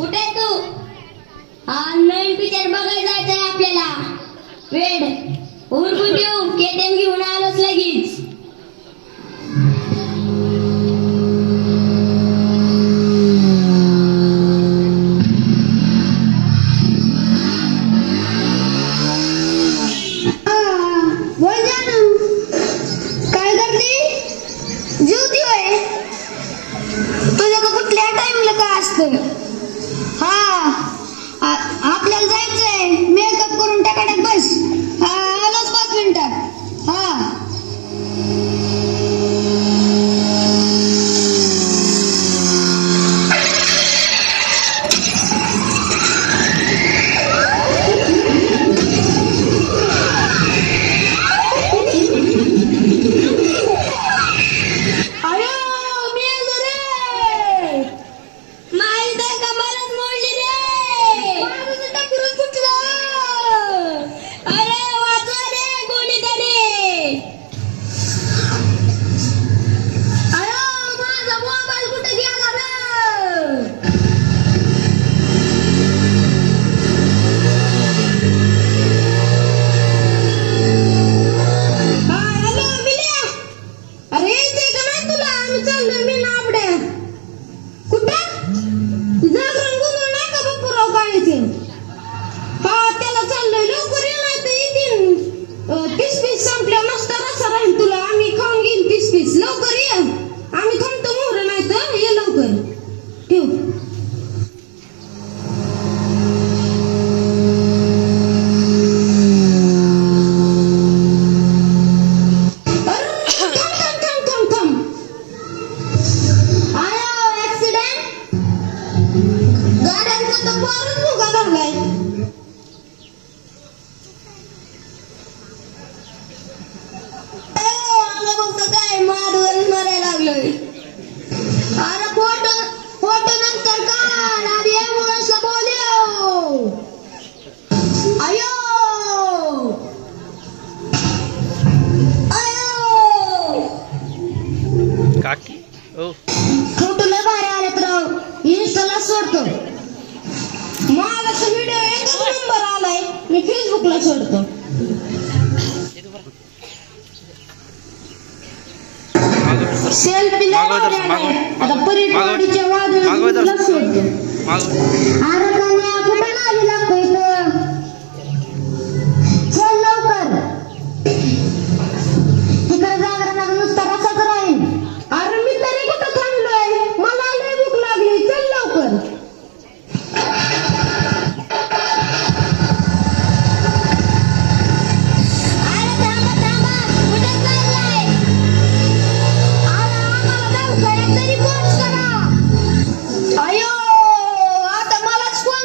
कुठे आहे तू? हा नवीन पिक्चर बघायला जायचंय आपल्याला. वेड उरकून देऊ, केटीएम घेऊन आलोच लगेच. काय करते? जेवती होय? तुझ्या कुठल्या टाइमला काय असतं? आपल्याला जायचंय. मेकअप करून टाकाड्यात बस. आलोच 5 मिनिटात. फोटो लय भारी आलेत राव. इंस्टाला सोडतो. मला तर व्हिडिओ एकच नंबर आलाय. मी फेसबुकला सोडतो. सेल्फी आता परिटवाडीच्या वादळीला सोडतो. अरे कान्या कुठे नादी लागतो इथं? चल लवकर. तिकडे जागरण नुसता रसाच राहील. अरे मी तरी कुठं थांबलोय? मला लय भूक लागली. चल लवकर. अरे थांबा थांबा, कुठे चाललाय? अरे आम्हाला दवाखान्यात तरी पोहोच करा. अयो आता मलाच फोन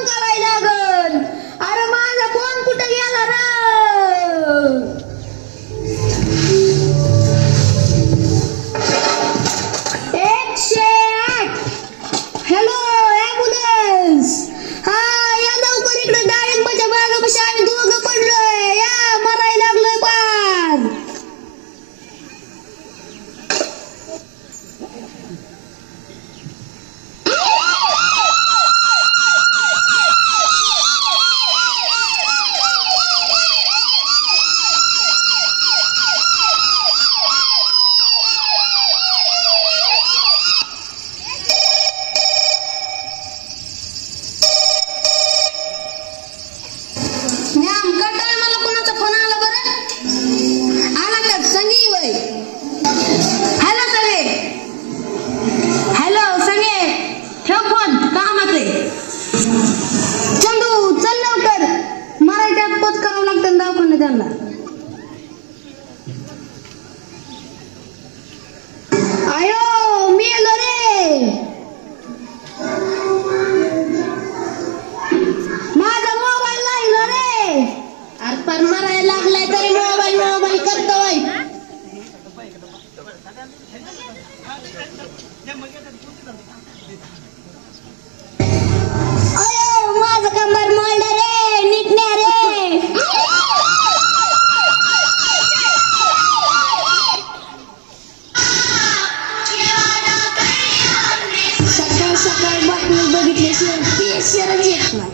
अक्षरच येत नाही.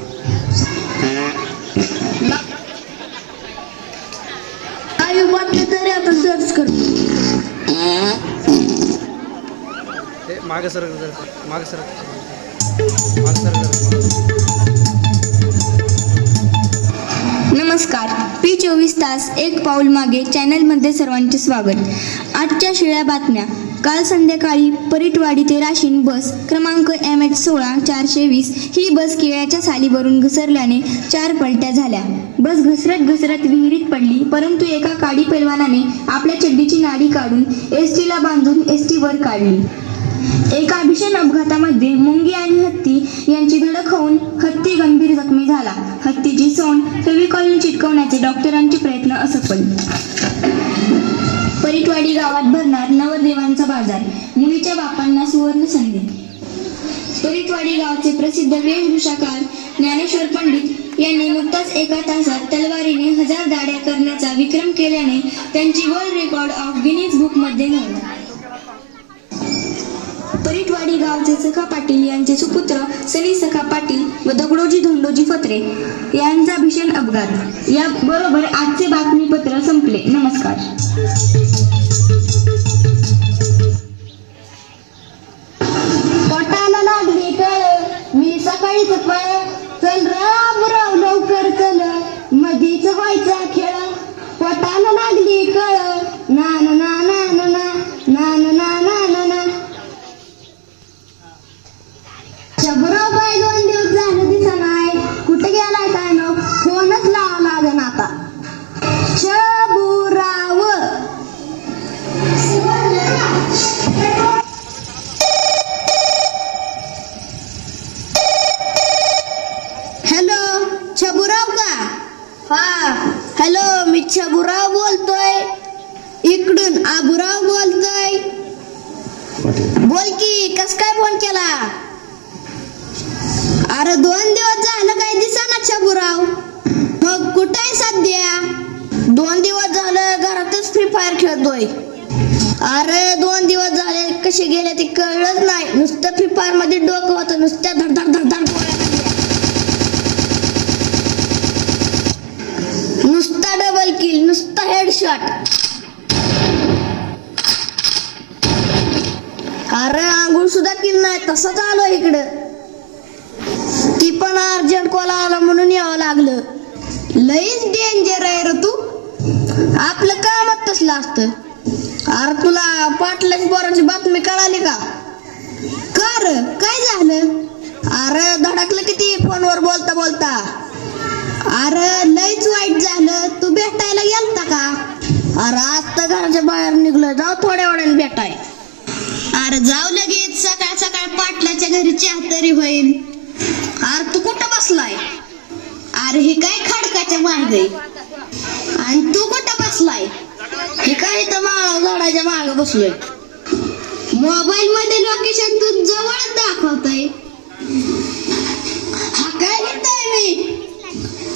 लाईव्ह बातमी तरी आता सर्च करतो. मागे सर. नमस्कार. P24 तास एक पाऊल मागे चॅनलमध्ये सर्वांचे स्वागत. आजच्या शिळ्या बातम्या. काल संध्याकाळी परिटवाडी ते राशीन बस क्रमांक MH16 420 ही बस केळ्याच्या सालीवरून घसरल्याने 4 पलट्या झाल्या. बस घसरत विहिरीत पडली, परंतु एका काडी पैलवानाने आपल्या चड्डीची नाडी काढून एसटीला बांधून एसटी वर काढली. एका भीषण अपघातामध्ये मुंगी आणि हत्ती यांची धडक होऊन हत्ती गंभीर जखमी झाला. हत्तीची सोंड फेविकॉलने चिटकवण्याचे डॉक्टरांचे प्रयत्न असफल. परिटवाडी गावात भरणार नवरदेवांचा बाजार, मुलीच्या बापांना सुवर्ण संधी. परिटवाडी गावचे प्रसिद्ध वेशभूषाकार ज्ञानेश्वर पंडित यांनी नुकताच एका तासात तलवारीने 1000 दाढ्या करण्याचा विक्रम केल्याने त्यांची world record of Guinness book मध्ये नोंद. परिटवाडी गावचे सखा पाटील यांचे सुपुत्र सनी सखा पाटील व दगडोजी धोंडोजी फत्रे यांचा भीषण अपघात. या बरोबर आजचे बातमीपत्र संपले. नमस्कार. पोटाला लागली कळ, मी सकाळीच पळ, चल रामराव लवकर चल, मधीच व्हायचा खेळ. पोटाला लागली कळ, ना ना ना ना ना ना ना ना ना ना ना. शबराव बाई 2 दिवस झालं दिसा नाही, कुठे गेलाय काय नो, फोनच लावा लागन आता. शबुराव. हॅलो, शबुराव का? हा हॅलो, मी शबुराव बोलतोय. इकडून आबुराव बोलतोय. बोल की, कस काय फोन केला? अरे 2 दिवस झालं काय दिसाना शबुराव. मग कुठे आहे सध्या? 2 दिवस झालं घरातच फ्री फायर खेळतोय. अरे 2 दिवस झाले कसे गेले ते कळलंच नाही. नुसतं फ्री फायर मध्ये डोकं होतं, नुसत्या धड धड धड धड गोळ्या लागल्या. नुसता डबल किल, नुसता हेडशॉट. अरे आंघोळ सुद्धा किल नाही, तसंच आलो इकडं. ती पण अर्जंट कॉल आला म्हणून यावं लागलं. लईच डेंजर आहे रे तू. आपलं कामच तसलं असतं. अरे तुला पाटलाची पोराची बातमी कळाली का? कर काय झालं? अरे धडकलं किती फोनवर बोलता बोलता. अरे लईच वाईट झालं. तू भेटायला गेलता का? अरे आज तर घराच्या बाहेर निघलं, जाऊ थोड्या वेळाने भेटाय. अरे जाऊ लगेच, सकाळ सकाळ पाटलाच्या घरी चहा तरी होईल. अरे तू कुठं बसलाय? अरे हे काय खडकाच्या मागे, आणि तू कुठं बसलाय? हे काय तर माळा झाडाच्या मागे बसलोय. मोबाईल मध्ये लोकेशन तू जवळ दाखवतोय. हा काय म्हणताय मी?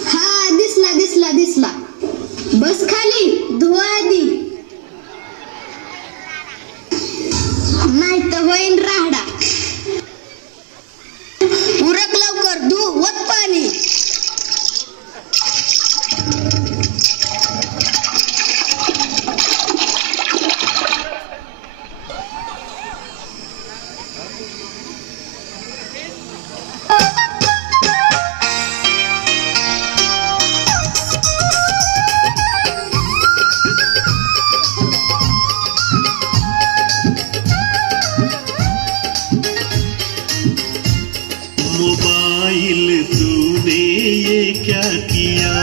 हा दिसला दिसला दिसला. बस खाली, धुवा आधी, नाही तर होईन राहडा. उरक लवकर, धु, वत पाणी. मोबाइल तूने ये क्या किया,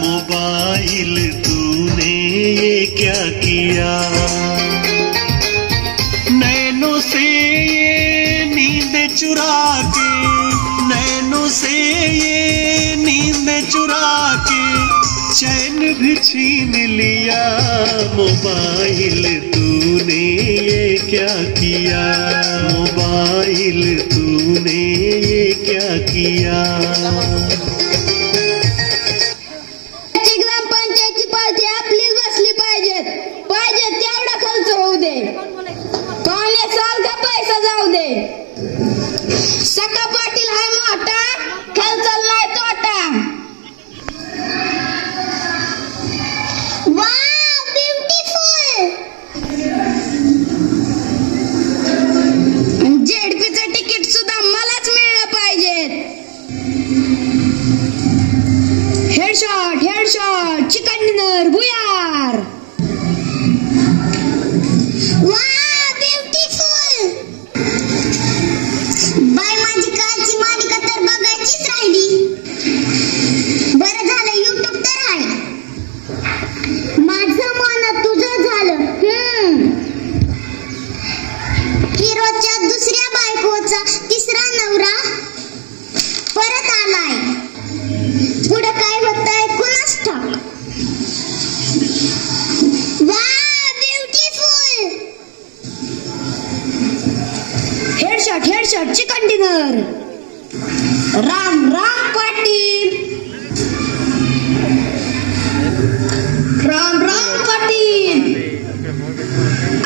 मोबाइल तूने ये क्या किया, नैनों से ये नींद चुरा के, नैनों से ये नींद चुरा के चैन भी छीन लिया, मोबाइल तूने ये क्या किया, मोबाइल तूने ये क्या किया. ग्रामपंचायतची पार्टी आपलीच बसली पाहिजे तेवढा खर्च होऊ दे, पाण्यासारखा पैसा जाऊ दे. सखा पाटील हाय मोठा, चिकन डिनर. राम राम पाटील. राम राम पाटील.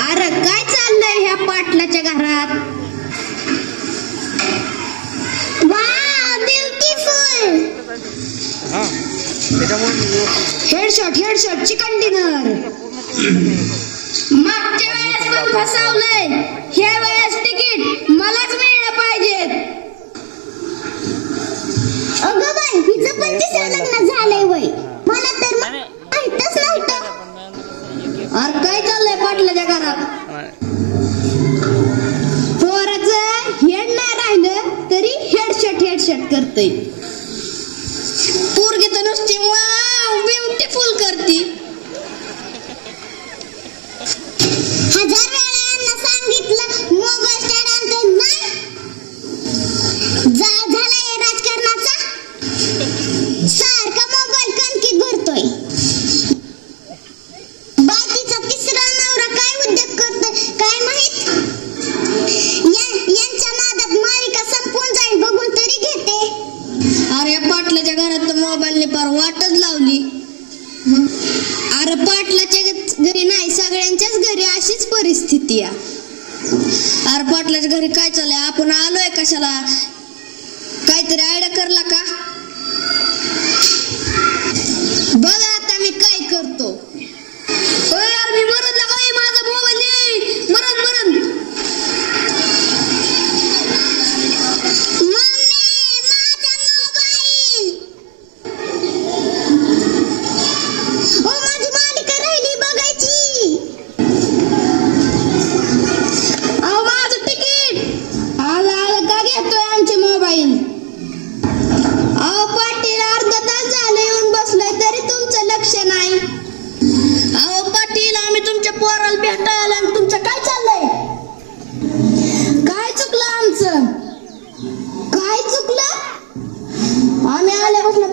अरे काय चाललंय ह्या पाटलाच्या घरात? Wow beautiful. हा त्याच्यामुळे हेडशॉट चिकन डिनर. मागच्या वेळेस पण फसवलंय, ह्या वेळेस तिकीट मलाच मिळलं पाहिजे. अगं बाई, हिचं पण तिसरं लग्न झालंय वय. मला तर माहीतच नव्हतं. अरे काय चाललंय पाटलाच्या घरात? पोराचं हेड नाही राहिलं तरी हेडशॉट करतय. पोरगी तर नुसती वाव ब्युटिफुल करती. 1000 वेळा यांना सांगितलं मोबाईल स्टँड आणतो नाही. झालाय राजकारणाचा. सारखा मोबाईल कणकीत भरतोय. बाकीचा तिसरा नवरा काय उद्योग करतोय काय माहित. यांच्या नादात मालिका संपून जाईल बघून तरी घेते. अरे पाटलाच्या घरात तर मोबाईलने पार वाटच लावली. अरे पाटलाच्या घरी नाही, सगळ्यांच्याच घरी अशीच परिस्थिती आहे. अरे पाटलाच्या घरी काय चाललंय? आपण आलोय कशाला? काहीतरी आयडिया करला का? बघा आता मी काय करतो. यार मी मरत लागाय, माझा मोबाईल मरण.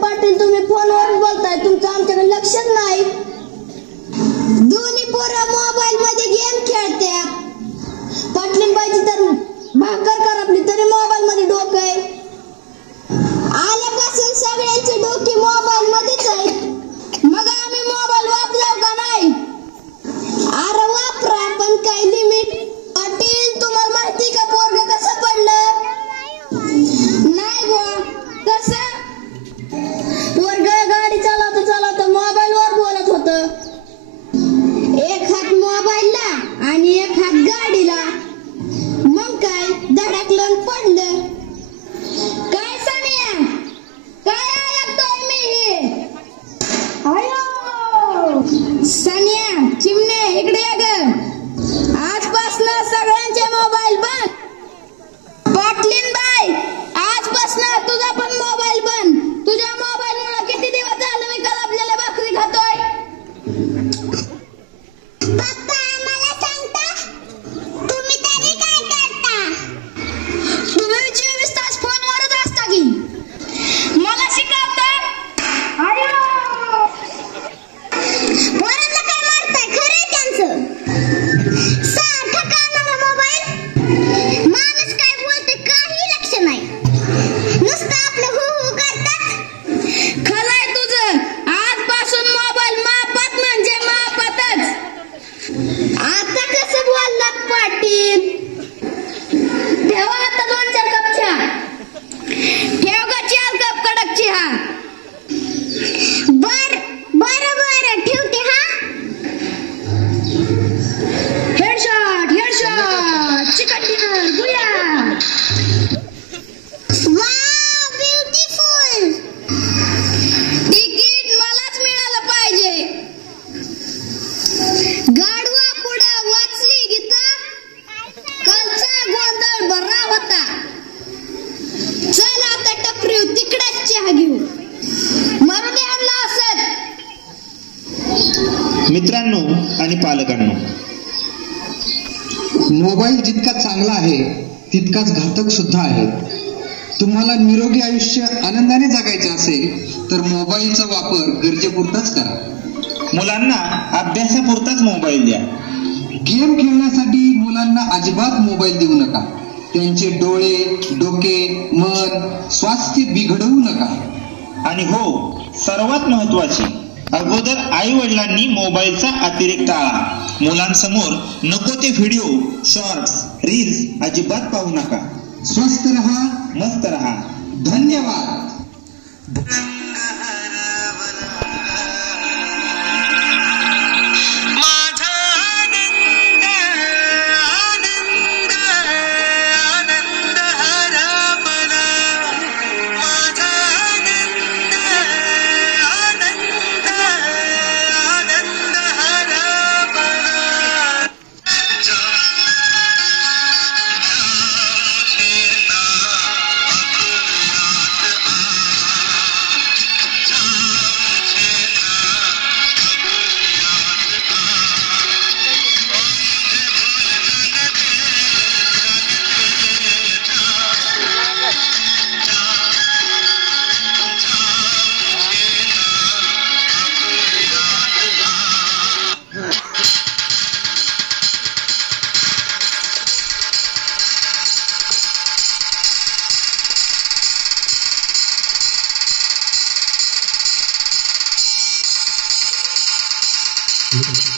पाटील तुम्ही फोनवर बोलताय, तुमचं आमच्याकडे लक्षच नाही. दोन्ही पोरं मोबाईल मध्ये गेम खेळतात. पाटलीन बाईची तर भाकर करपली तरी मोबाईल मध्ये डोकं आहे. आल्यापासून सगळ्यांचे डोके मोबाईल मध्येच आहेत. मग आम्ही मोबाईल वापरलो का नाही? अरे वापरा पण काही लिमिट. पाटील तुम्हाला माहिती का पोरगं कसं पडलं? नाही बुवा. कसं? पोरगं गाडी चालवता मोबाईल वर बोलत होतं. एक हात मोबाईलला आणि एक हात गाडीला. मग काय धडकलं पडलं. काय सानिया? काय ऐकतोय मी हे? अयो सानिया चिमणे इकडे ये ग. आजपासून सगळ्यांचे मोबाईल बंद. पाटलीन बाई आजपासून तुझा पण मोबाईल बंद. तुझ्या मोबाईल मुळे किती दिवस झाले मी कलापलेल्या भाकरी खातोय. पप्पा मला सांगता तुम्ही तरी काय करता? तुम्ही 24 तास फोनवरच असता की. मला शिकवता? अयो पोरांना काय मारताय? खरंय त्यांचं. सारखा कानाला मोबाईल. माणूस काय बोलते काही लक्ष नाही. नुसतं आपलं हु करतात. खरंय तुझं. आजपासून मोबाईल मापात म्हणजे मापातच. आता कसं बोललात पाटील? ठेवा आता 2-4 कप चहा. ठेव ग 4 कप कडक चहा. बरं ठेवते हा. हेडशॉट चिकन डिनर गुया. Wow beautiful. तिकीट मलाच मिळालं पाहिजे. गाडवा पुढं वाचली गीता. कालचा गोंधळ बरा होता. चल आता टपरीव तिकडेच चहा घेऊ. मरू दे आणला असत. मित्रांनो आणि पालकांनो, मोबाईल जितका चांगला आहे तितकाच घातक सुद्धा आहे. तुम्हाला निरोगी आयुष्य आनंदाने जगायचे असेल तर मोबाईलचा वापर गरजेपुरताच करा. मुलांना अभ्यासापुरताच मोबाईल द्या. गेम खेळण्यासाठी मुलांना अजिबात मोबाईल देऊ नका. त्यांचे डोळे, डोके, मन, स्वास्थ्य बिघडवू नका. आणि हो, सर्वात महत्वाचे, अगोदर आई वडिलांनी मोबाईलचा अतिरेक टाळा. मुलांसमोर नको ते व्हिडिओ, शॉर्ट्स, रील्स अजिबात पाहू नका. स्वस्थ रहा, मस्त रहा. धन्यवाद. Thank you.